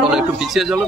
চলো একটু পিছিয়ে চলো,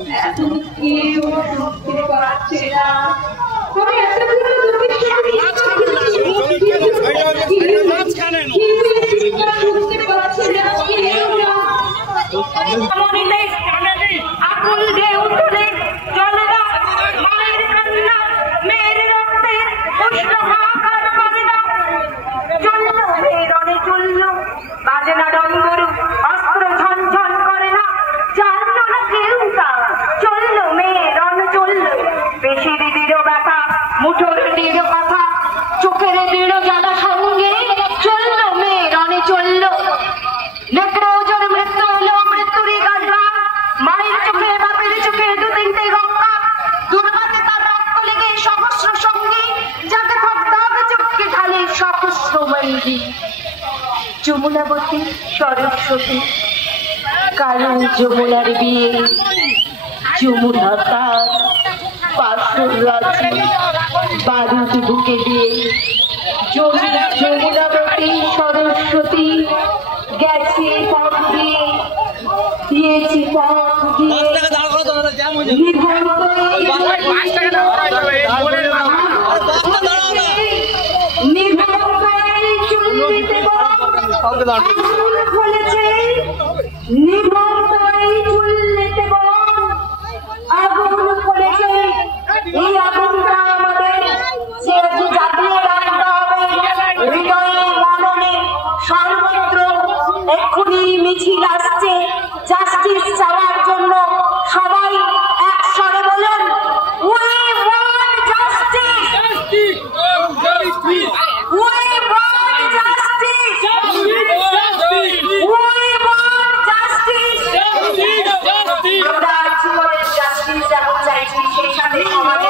যমুনাবতী সরস্বতী, কারণ যমুনার বিয়ে, যমুনা তার পাথর রাজি বারুদ বুকে দিয়ে। যমুনাবতী সরস্বতী গেছে পথ দিয়ে, দিয়েছি পথ দিয়ে, সর্বত্র এক্ষুনি মিছিল আসছে জাস্টিস চাওয়ার জন্য। সবাই একসাথে বলেন, we want justice, we want justice, we want justice, আমরা জীবনের জাস্টিস যেমন চাইছি, সেই সাথে সমাজে